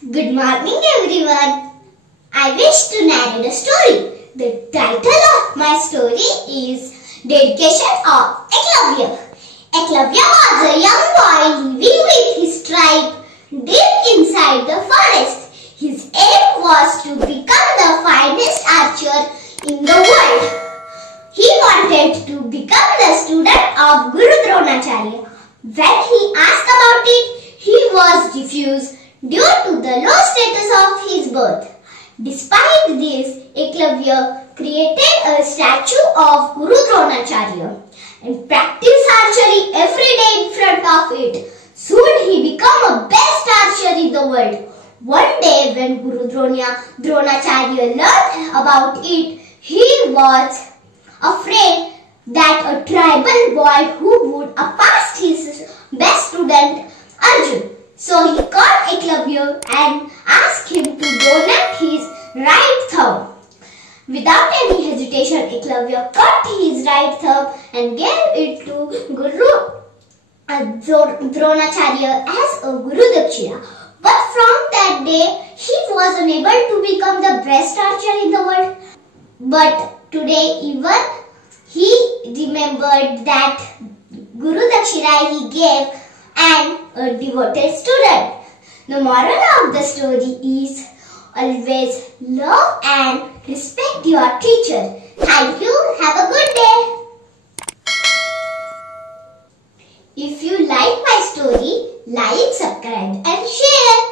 Good morning everyone. I wish to narrate a story. The title of my story is Dedication of Eklavya. Eklavya was a young boy living with his tribe deep inside the forest. His aim was to become the finest archer in the world. He wanted to become the student of Guru Dronacharya. When he asked about it, he was refused due to the low status of his birth. Despite this, Eklavya created a statue of Guru Dronacharya and practiced archery every day in front of it. Soon he became a best archer in the world. One day when Guru Dronacharya learned about it, he was afraid that a tribal boy who would pass his best student Arjun. So he called Eklavya and asked him to donate his right thumb. Without any hesitation, Eklavya cut his right thumb and gave it to Guru Dronacharya as a Guru Dakshina. But from that day, he was unable to become the best archer in the world. But today even he remembered that Guru Dakshina he gave and a devoted student. The moral of the story is always love and respect your teacher. Thank you. Have a good day. If you like my story, like, subscribe and share.